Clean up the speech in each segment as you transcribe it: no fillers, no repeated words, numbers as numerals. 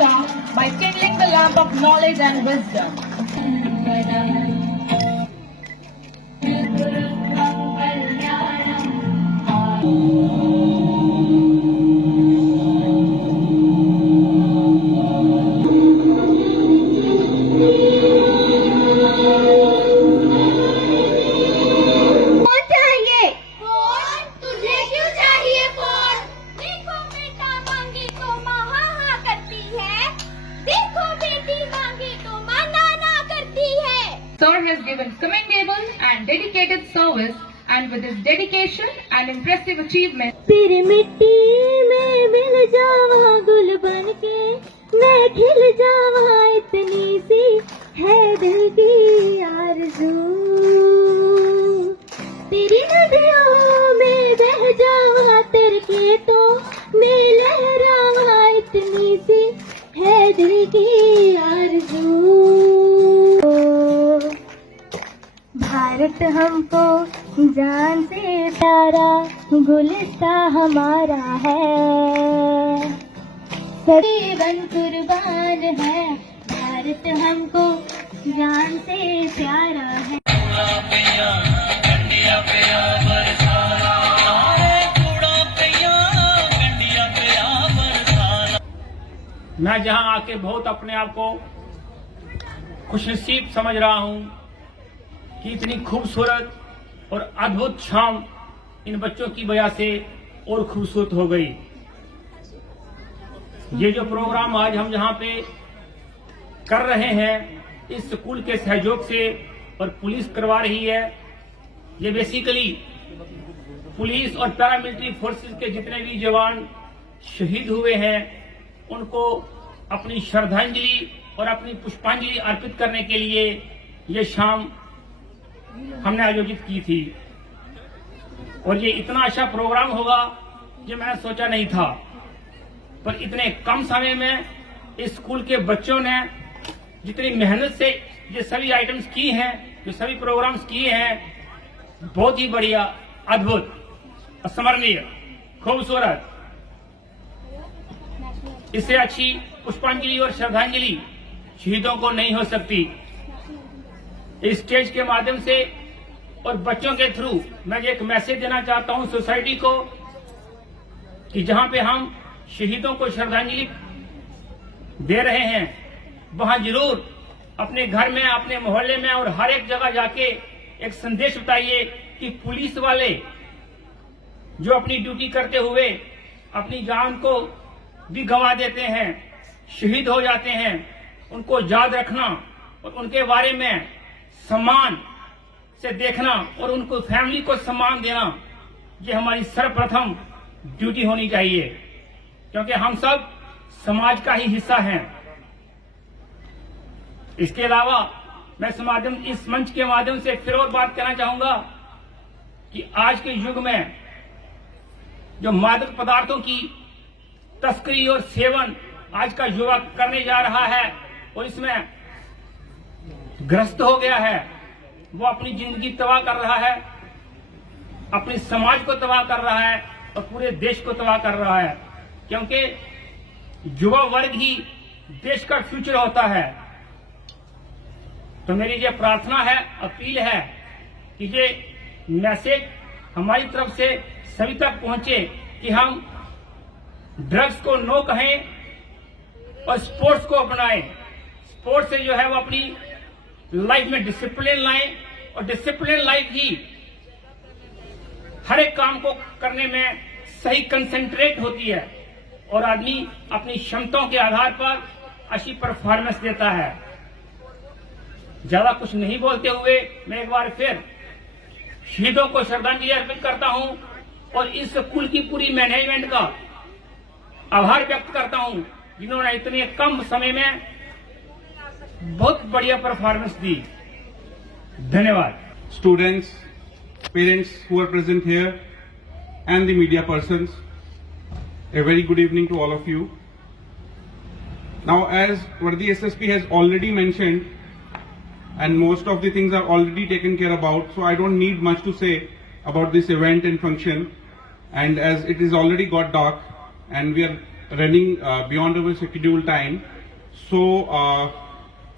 star by kindling the lamp of knowledge and wisdom. Sir has given commendable and dedicated service, and with his dedication and impressive achievement, तेरी मिट्टी में मिल जावा गुल बन के मैं खिल जावा इतनी सी है दिल की आरज़ू तेरी नदियों में बह जावा तेरे खेतों में लहरावा इतनी सी है दिल की आरज़ू भारत हमको जान से प्यारा गुलिस्ता हमारा है जीवन कुर्बान है भारत हमको जान से प्यारा है मैं जहां आके बहुत अपने आप को खुशनसीब समझ रहा हूं कि इतनी खूबसूरत और अद्भुत शाम इन बच्चों की वजह से और खूबसूरत हो गई। ये जो प्रोग्राम आज हम जहां पे कर रहे हैं इस स्कूल के सहयोग से और पुलिस करवा रही है, ये बेसिकली पुलिस और पैरामिलिट्री फोर्सेस के जितने भी जवान शहीद हुए हैं उनको अपनी श्रद्धांजलि और अपनी पुष्पांजलि अर्पित करने के लिए ये शाम हमने आयोजित की थी। और ये इतना अच्छा प्रोग्राम होगा ये मैंने सोचा नहीं था, पर इतने कम समय में इस स्कूल के बच्चों ने जितनी मेहनत से ये सभी आइटम्स की हैं, जो सभी प्रोग्राम्स किए हैं, बहुत ही बढ़िया, अद्भुत, अस्मरणीय, खूबसूरत। इससे अच्छी पुष्पांजलि और श्रद्धांजलि शहीदों को नहीं हो सकती। इस स्टेज के माध्यम से और बच्चों के थ्रू मैं एक मैसेज देना चाहता हूं सोसाइटी को कि जहां पे हम शहीदों को श्रद्धांजलि दे रहे हैं वहां जरूर अपने घर में, अपने मोहल्ले में और हर एक जगह जाके एक संदेश बताइए कि पुलिस वाले जो अपनी ड्यूटी करते हुए अपनी जान को भी गंवा देते हैं, शहीद हो जाते हैं, उनको याद रखना और उनके बारे में सम्मान से देखना और उनको फैमिली को सम्मान देना, ये हमारी सर्वप्रथम ड्यूटी होनी चाहिए, क्योंकि हम सब समाज का ही हिस्सा हैं। इसके अलावा मैं इस मंच के माध्यम से फिर और बात करना चाहूंगा कि आज के युग में जो मादक पदार्थों की तस्करी और सेवन आज का युवा करने जा रहा है और इसमें ग्रस्त हो गया है, वो अपनी जिंदगी तबाह कर रहा है, अपने समाज को तबाह कर रहा है और पूरे देश को तबाह कर रहा है, क्योंकि युवा वर्ग ही देश का फ्यूचर होता है। तो मेरी ये प्रार्थना है, अपील है कि ये मैसेज हमारी तरफ से सभी तक पहुंचे कि हम ड्रग्स को नो कहें और स्पोर्ट्स को अपनाएं। स्पोर्ट्स से जो है वो अपनी लाइफ में डिसिप्लिन लाएं और डिसिप्लिन लाइफ ही हर एक काम को करने में सही कंसंट्रेट होती है और आदमी अपनी क्षमताओं के आधार पर अच्छी परफॉर्मेंस देता है। ज्यादा कुछ नहीं बोलते हुए मैं एक बार फिर शहीदों को श्रद्धांजलि अर्पित करता हूं और इस स्कूल की पूरी मैनेजमेंट का आभार व्यक्त करता हूं जिन्होंने इतने कम समय में बहुत बढ़िया परफॉर्मेंस दी। धन्यवाद। Students, parents who are present here and the media persons, a very good evening to all of you. Now, as Vardi SSP has already mentioned, and most of the things are already taken care about, so I don't need much to say about this event and function. And as it is already got dark and we are running beyond our scheduled time. So,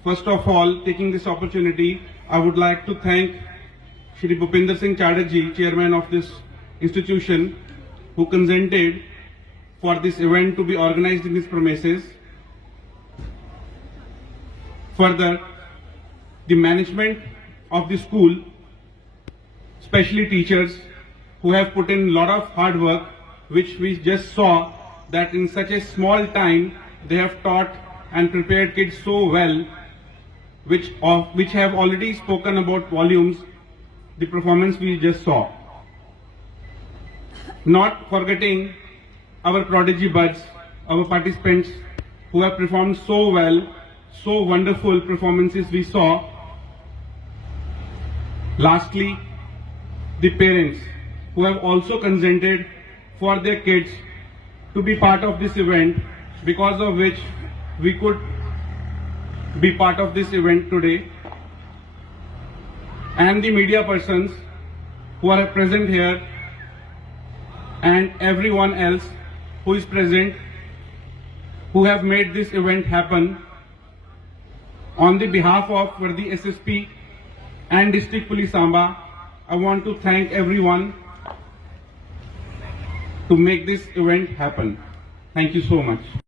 first of all, taking this opportunity, I would like to thank Shri Bhupinder Singh Chatterjee, chairman of this institution, who consented for this event to be organized in his premises. Further, the management of the school, especially teachers, who have put in a lot of hard work, which we just saw that in such a small time they have taught and prepared kids so well, which have already spoken about volumes, the performance we just saw. Not forgetting our prodigy buds, our participants who have performed so well, so wonderful performances we saw. Lastly, the parents who have also consented for their kids to be part of this event, because of which we could be part of this event today. And the media persons who are present here and everyone else who is present, who have made this event happen. On the behalf of Vardi SSP and District Police Amba, I want to thank everyone to make this event happen. Thank you so much.